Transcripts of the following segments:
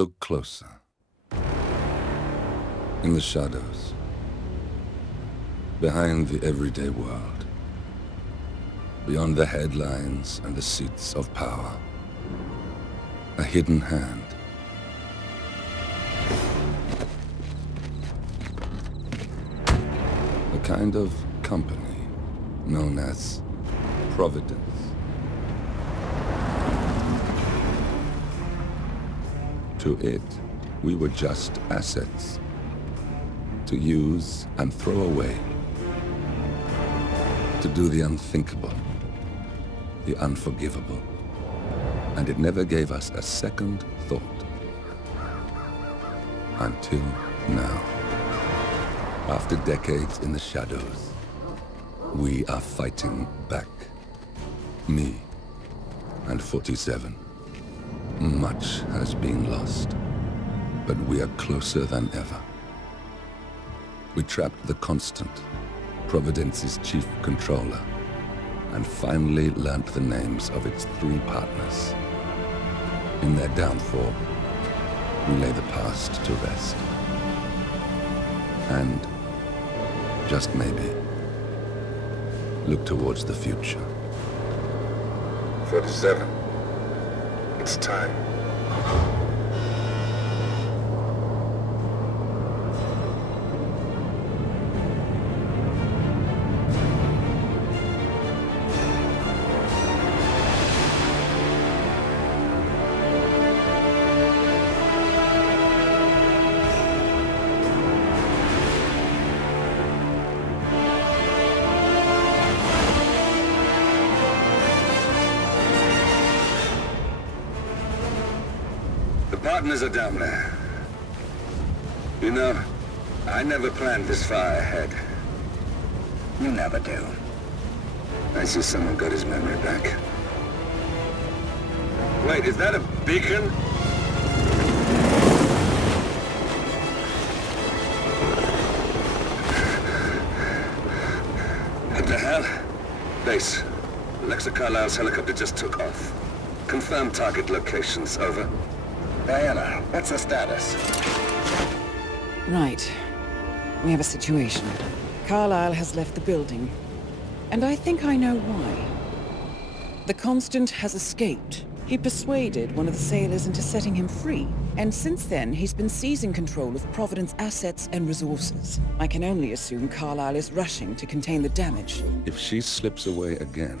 Look closer. In the shadows. Behind the everyday world. Beyond the headlines and the seats of power. A hidden hand. A kind of company known as Providence. To it, we were just assets. To use and throw away. To do the unthinkable. The unforgivable. And it never gave us a second thought. Until now. After decades in the shadows, we are fighting back. Me and 47. Much has been lost, but we are closer than ever. We trapped the Constant, Providence's chief controller, and finally learnt the names of its 3 partners. In their downfall, we lay the past to rest. And, just maybe, look towards the future. 47. It's time. Partners are down there. You know, I never planned this far ahead. You never do. I see someone got his memory back. Wait, is that a beacon? What the hell? Base. Alexa Carlisle's helicopter just took off. Confirm target locations, over. Diana, what's the status? Right. We have a situation. Carlisle has left the building. And I think I know why. The Constant has escaped. He persuaded one of the sailors into setting him free. And since then, he's been seizing control of Providence assets and resources. I can only assume Carlisle is rushing to contain the damage. If she slips away again...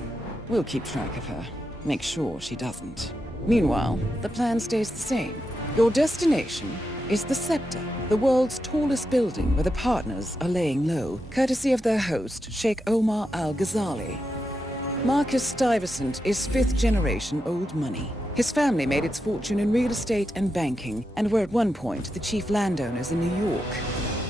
We'll keep track of her. Make sure she doesn't. Meanwhile, the plan stays the same. Your destination is the Scepter, the world's tallest building where the partners are laying low, courtesy of their host, Sheikh Omar Al-Ghazali. Marcus Stuyvesant is 5th-generation old money. His family made its fortune in real estate and banking, and were at one point the chief landowners in New York.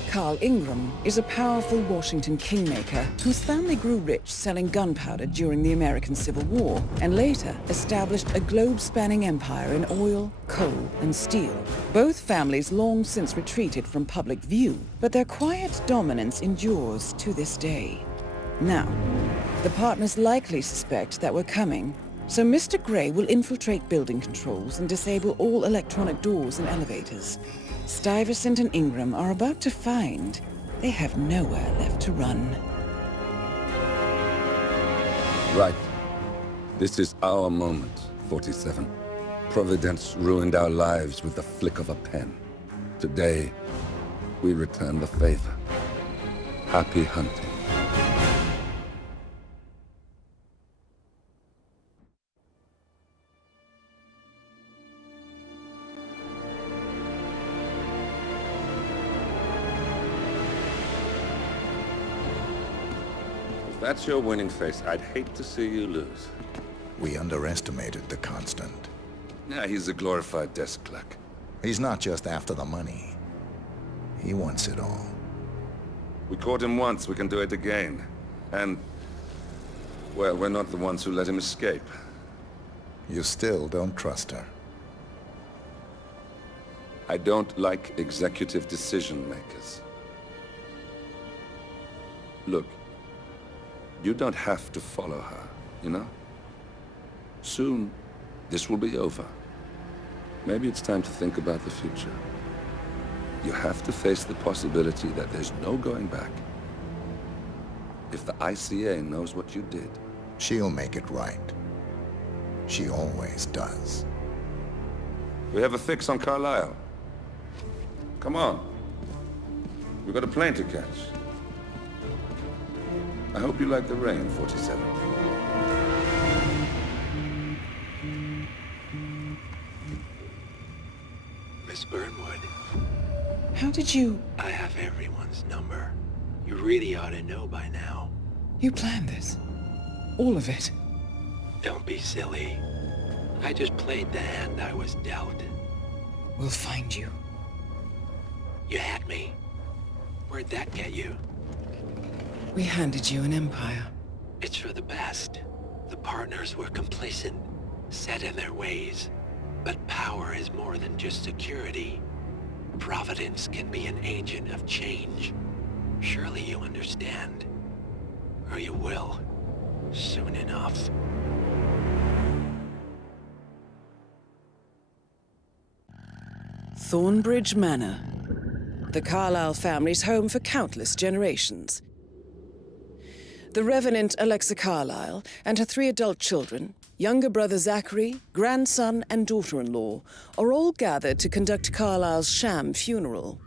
Carl Ingram is a powerful Washington kingmaker whose family grew rich selling gunpowder during the American Civil War, and later established a globe-spanning empire in oil, coal, and steel. Both families long since retreated from public view, but their quiet dominance endures to this day. Now, the partners likely suspect that we're coming, so Mr. Gray will infiltrate building controls and disable all electronic doors and elevators. Stuyvesant and Ingram are about to find they have nowhere left to run. Right. This is our moment, 47. Providence ruined our lives with the flick of a pen. Today, we return the favor. Happy hunting. If that's your winning face, I'd hate to see you lose. We underestimated the Constant. Yeah, he's a glorified desk clerk. He's not just after the money. He wants it all. We caught him once, we can do it again. And, well, we're not the ones who let him escape. You still don't trust her. I don't like executive decision makers. Look, you don't have to follow her, you know? Soon, this will be over. Maybe it's time to think about the future. You have to face the possibility that there's no going back. If the ICA knows what you did, She'll make it right. She always does. we have a fix on Carlisle. Come on. We've got a plane to catch. I hope you like the rain, 47. Miss Burnwood, How did you... I have everyone's number. You really ought to know by now. You planned this? All of it? Don't be silly. I just played the hand I was dealt. We'll find you. You had me. Where'd that get you? We handed you an empire. It's for the best. The partners were complacent, set in their ways. But power is more than just security. Providence can be an agent of change. Surely you understand. Or you will. Soon enough. Thornbridge Manor. The Carlisle family's home for countless generations. The Revenant Alexa Carlisle and her 3 adult children, younger brother Zachary, grandson and daughter-in-law, are all gathered to conduct Carlisle's sham funeral.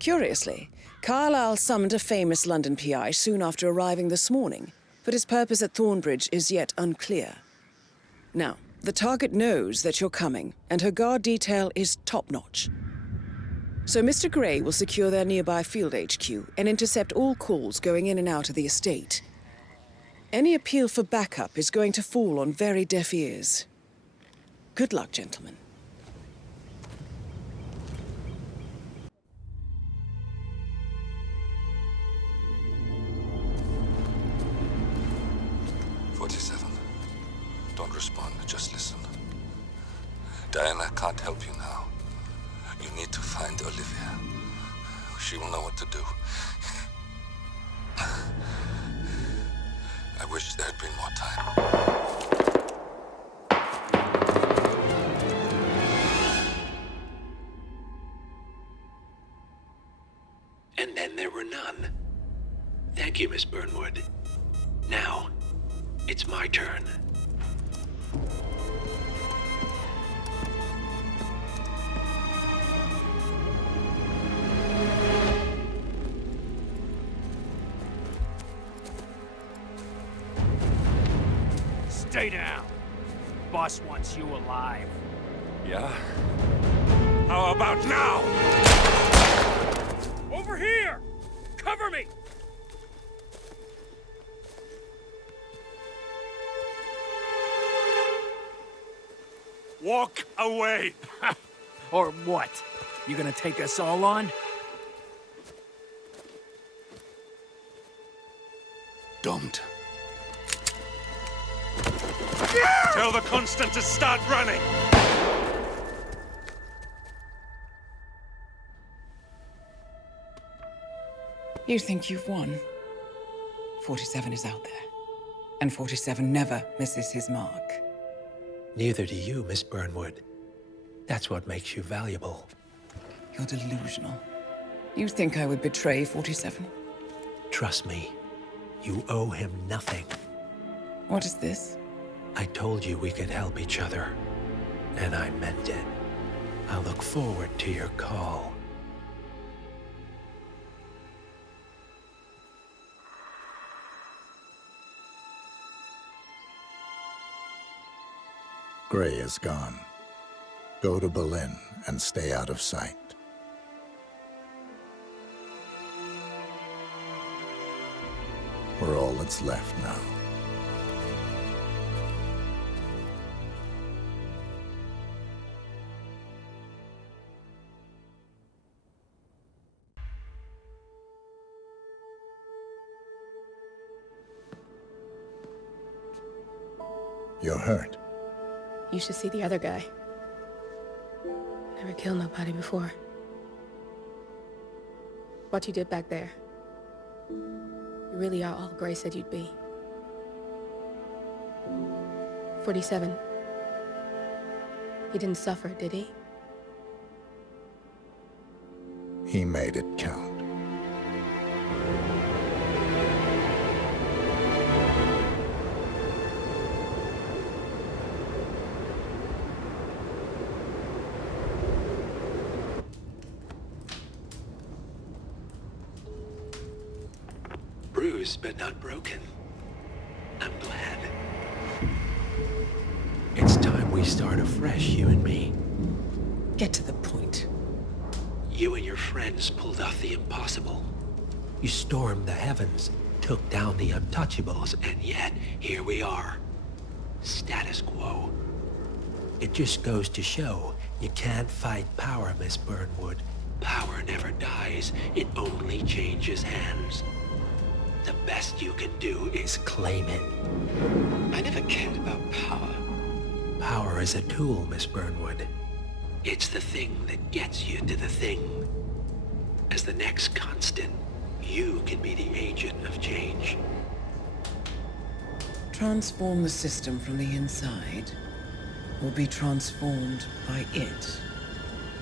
Curiously, Carlisle summoned a famous London PI soon after arriving this morning, but his purpose at Thornbridge is yet unclear. Now, the target knows that you're coming, and her guard detail is top-notch. So Mr. Gray will secure their nearby field HQ and intercept all calls going in and out of the estate. Any appeal for backup is going to fall on very deaf ears. Good luck, gentlemen. Don't respond, just listen. Diana can't help you now. You need to find Olivia. She will know what to do. I wish there had been more time. And then there were none. Thank you, Miss Burnwood. Now, it's my turn. Stay down. Boss wants you alive. Yeah? How about now? Over here! Cover me! Walk away! Or what? You gonna take us all on? Don't. Tell the Constant to start running! You think you've won? 47 is out there. And 47 never misses his mark. Neither do you, Miss Burnwood. That's what makes you valuable. You're delusional. You think I would betray 47? Trust me, you owe him nothing. What is this? I told you we could help each other, and I meant it. I'll look forward to your call. Gray is gone. Go to Berlin and stay out of sight. We're all that's left now. You're hurt. You should see the other guy. Never killed nobody before. What you did back there. You really are all Gray said you'd be. 47. He didn't suffer, did he? He made it count. Bruised but not broken. I'm glad. It's time we start afresh, you and me. Get to the point. You and your friends pulled off the impossible. You stormed the heavens, took down the untouchables, and yet here we are. Status quo. It just goes to show you can't fight power, Miss Burnwood. Power never dies, it only changes hands. The best you can do is claim it. I never cared about power. Power is a tool, Miss Burnwood. It's the thing that gets you to the thing. As the next constant, you can be the agent of change. Transform the system from the inside, or be transformed by it.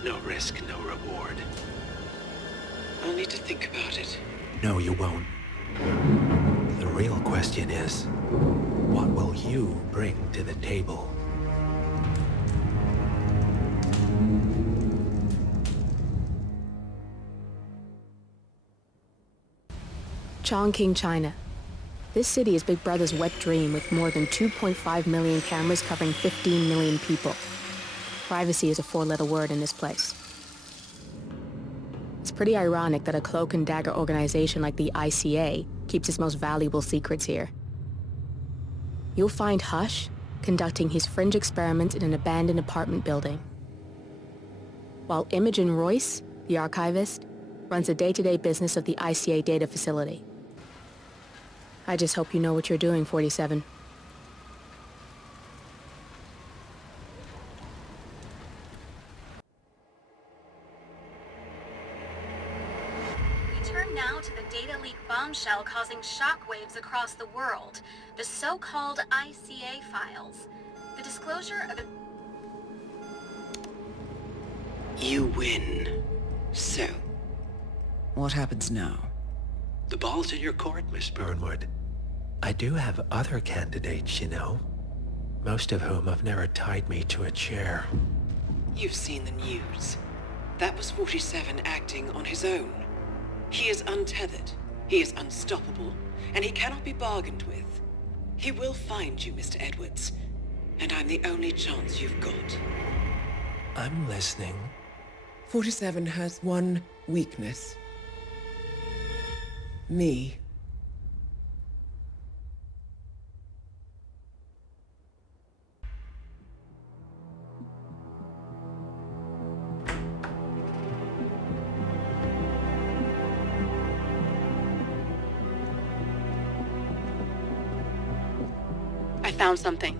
No risk, no reward. I'll need to think about it. No, you won't. The real question is, what will you bring to the table? Chongqing, China. This city is Big Brother's wet dream with more than 2.5 million cameras covering 15 million people. Privacy is a four-letter word in this place. It's pretty ironic that a cloak and dagger organization like the ICA keeps its most valuable secrets here. You'll find Hush conducting his fringe experiments in an abandoned apartment building, while Imogen Royce, the archivist, runs the day-to-day business of the ICA data facility. I just hope you know what you're doing, 47. We turn now to the data leak bombshell causing shockwaves across the world, the so-called ICA files. The disclosure of You win. So, what happens now? The ball's in your court, Miss Burnwood. I do have other candidates, you know. Most of whom have never tied me to a chair. You've seen the news. That was 47 acting on his own. He is untethered, he is unstoppable, and he cannot be bargained with. He will find you, Mr. Edwards, and I'm the only chance you've got. I'm listening. 47 has one weakness. Me. I found something.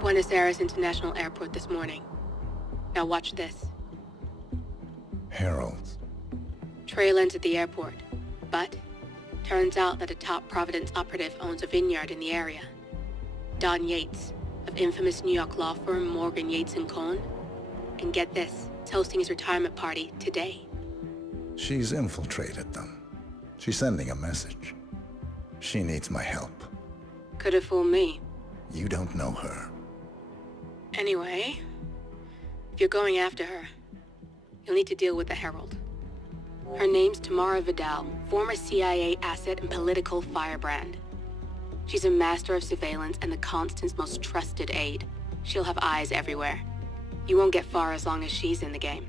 Buenos Aires International Airport this morning. Now watch this. Heralds. Trail ends at the airport, but turns out that a top Providence operative owns a vineyard in the area. Don Yates, of infamous New York law firm Morgan, Yates & Cohn. And get this, is hosting his retirement party today. She's infiltrated them. She's sending a message. She needs my help. Could have fooled me. You don't know her. Anyway, if you're going after her, you'll need to deal with the Herald. Her name's Tamara Vidal, former CIA asset and political firebrand. She's a master of surveillance and the Constant's most trusted aide. She'll have eyes everywhere. You won't get far as long as she's in the game.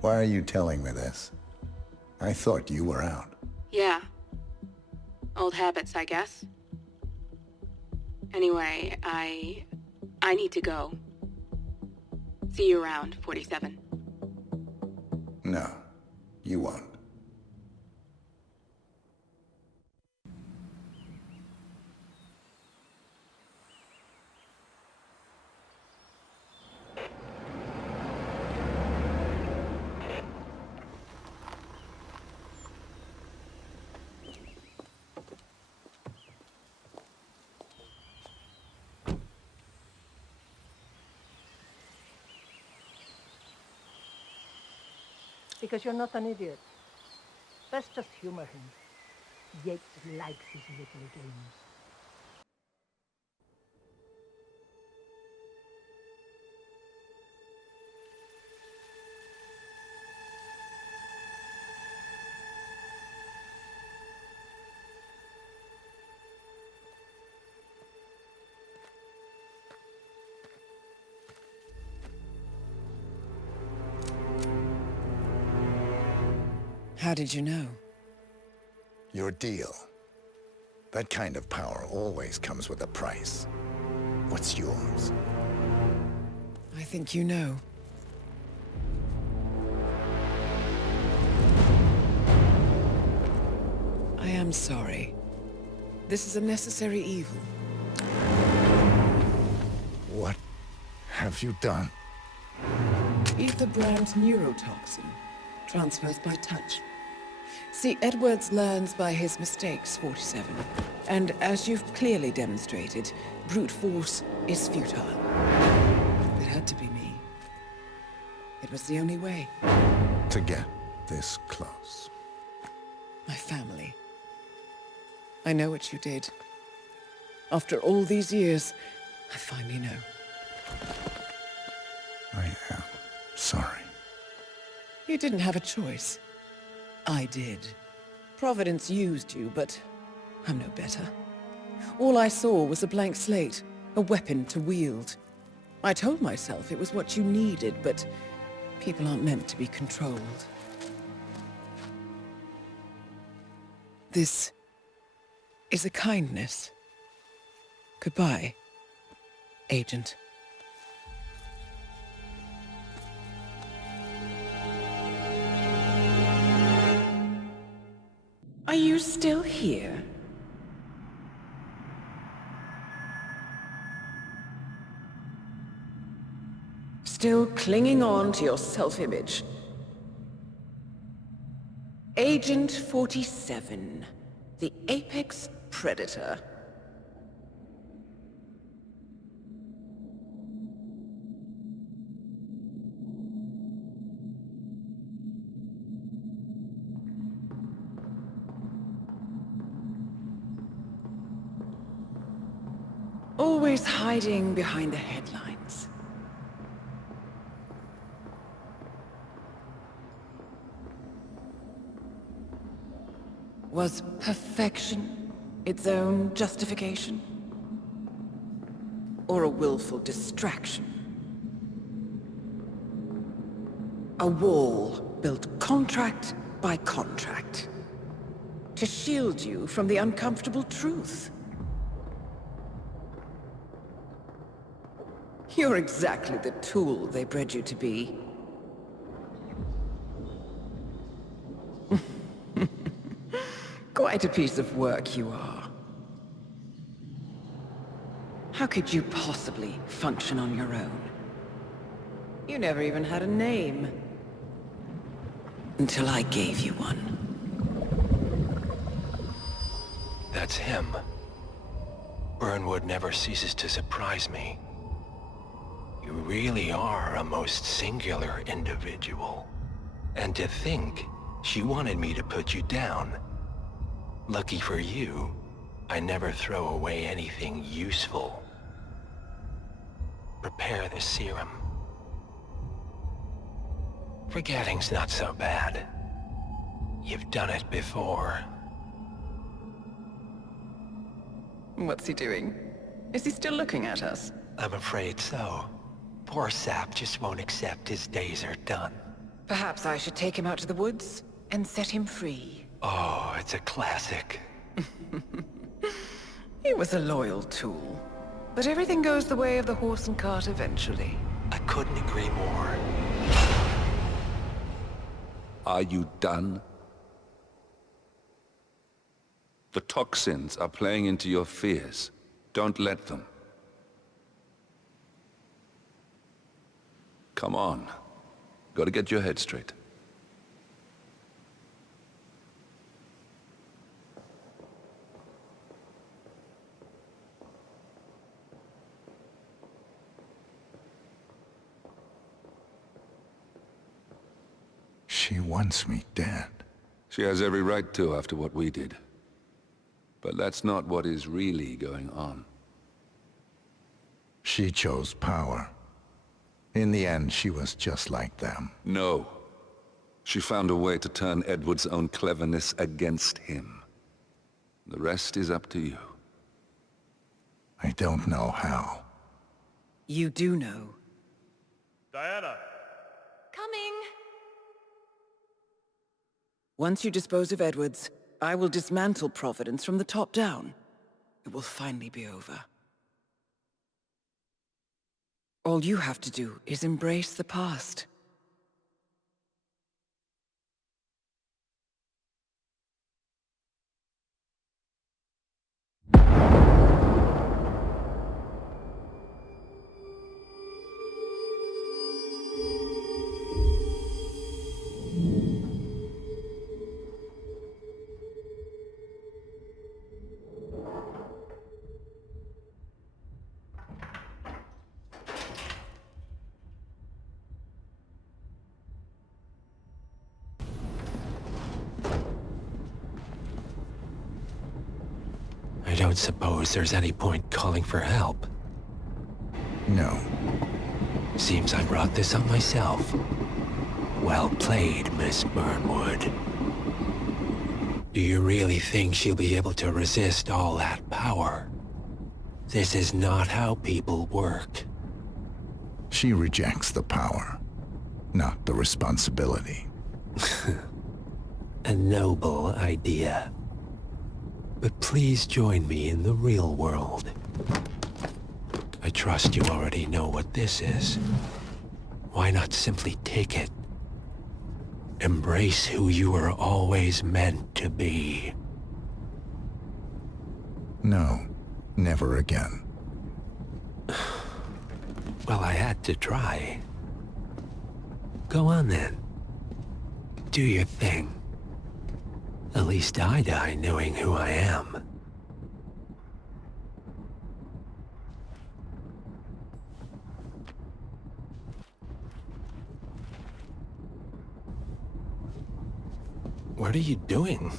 Why are you telling me this? I thought you were out. Yeah. Old habits, I guess. Anyway, I need to go. See you around, 47. No, you won't. because you're not an idiot. Let's just humor him. Yates likes his little games. How did you know? Your deal. That kind of power always comes with a price. What's yours? I think you know. I am sorry. This is a necessary evil. What have you done? Ether brand neurotoxin transfers by touch. See, Edwards learns by his mistakes, 47. And as you've clearly demonstrated, brute force is futile. It had to be me. It was the only way. To get this close. My family. I know what you did. After all these years, I finally know. I am sorry. You didn't have a choice. I did. Providence used you, but I'm no better. All I saw was a blank slate, a weapon to wield. I told myself it was what you needed, but people aren't meant to be controlled. This is a kindness. Goodbye, Agent. Are you still here? Still clinging on to your self-image? Agent 47, the apex predator. Always hiding behind the headlines. Was perfection its own justification? Or a willful distraction? A wall built contract by contract to shield you from the uncomfortable truth. You're exactly the tool they bred you to be. Quite a piece of work you are. How could you possibly function on your own? You never even had a name. Until I gave you one. That's him. Burnwood never ceases to surprise me. You really are a most singular individual. And to think, she wanted me to put you down. Lucky for you, I never throw away anything useful. Prepare the serum. Forgetting's not so bad. You've done it before. What's he doing? Is he still looking at us? I'm afraid so. Poor sap just won't accept his days are done. Perhaps I should take him out to the woods and set him free. Oh, it's a classic. He was a loyal tool. But everything goes the way of the horse and cart eventually. I couldn't agree more. Are you done? The toxins are playing into your fears. Don't let them. Come on. Gotta get your head straight. She wants me dead. She has every right to after what we did. But that's not what is really going on. She chose power. In the end, she was just like them. No. She found a way to turn Edward's own cleverness against him. The rest is up to you. I don't know how. You do know. Diana! Coming! Once you dispose of Edwards, I will dismantle Providence from the top down. It will finally be over. All you have to do is embrace the past. I don't suppose there's any point calling for help. No. Seems I brought this on myself. Well played, Miss Burnwood. Do you really think she'll be able to resist all that power? This is not how people work. She rejects the power, not the responsibility. A noble idea. But please join me in the real world. I trust you already know what this is. Why not simply take it? Embrace who you were always meant to be. No, never again. Well, I had to try. Go on then. Do your thing. At least I die knowing who I am. What are you doing?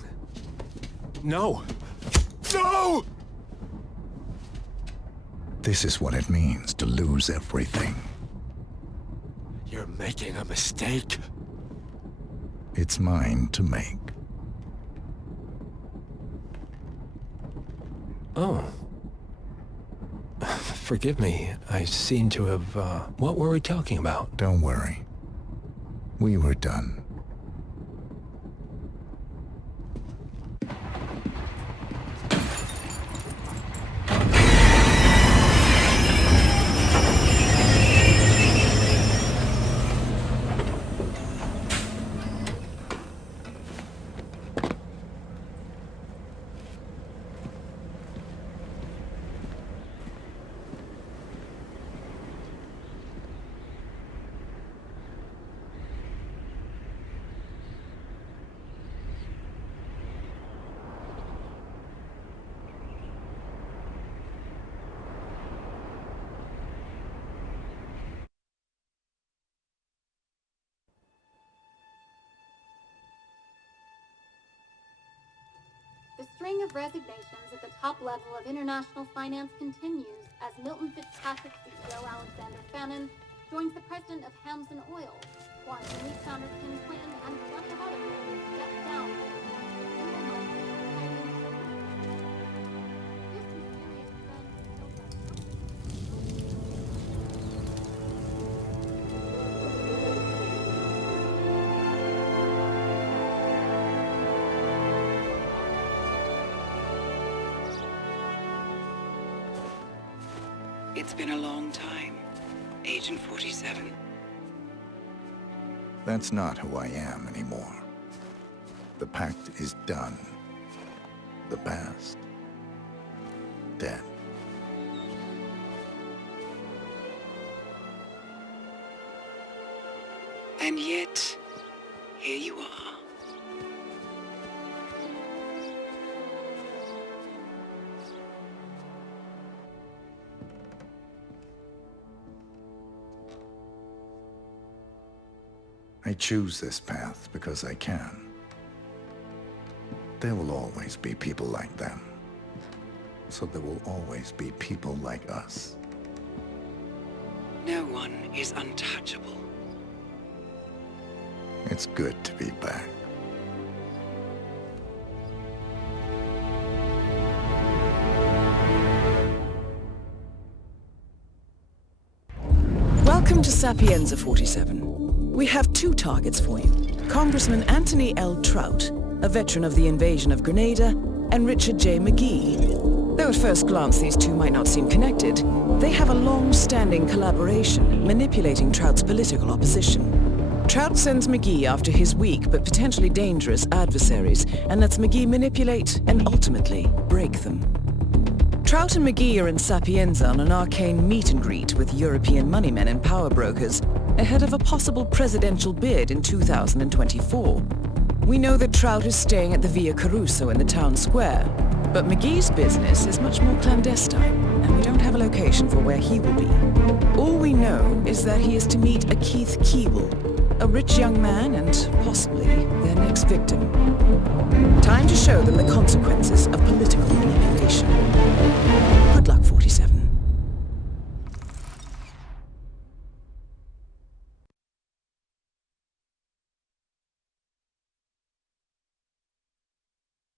No! No! This is what it means to lose everything. You're making a mistake. It's mine to make. Oh. Forgive me. I seem to have, What were we talking about? Don't worry. We were done. The string of resignations at the top level of international finance continues as Milton Fitzpatrick CEO Alexander Fannin joins the president of Hamson Oil, Quantum Leap founder Tim Clinton, and a bunch of other people step down. It's been a long time, Agent 47. That's not who I am anymore. The pact is done. The past, dead. And yet, here you are. I choose this path because I can. There will always be people like them. So there will always be people like us. No one is untouchable. It's good to be back. Welcome to Sapienza 47. We have two targets for you. Congressman Anthony L. Trout, a veteran of the invasion of Grenada, and Richard J. McGee. Though at first glance these two might not seem connected, they have a long-standing collaboration manipulating Trout's political opposition. Trout sends McGee after his weak but potentially dangerous adversaries and lets McGee manipulate and ultimately break them. Trout and McGee are in Sapienza on an arcane meet and greet with European moneymen and power brokers ahead of a possible presidential bid in 2024. We know that Trout is staying at the Via Caruso in the town square, but McGee's business is much more clandestine, and we don't have a location for where he will be. All we know is that he is to meet a Keith Keeble, a rich young man and possibly their next victim. Time to show them the consequences of political manipulation.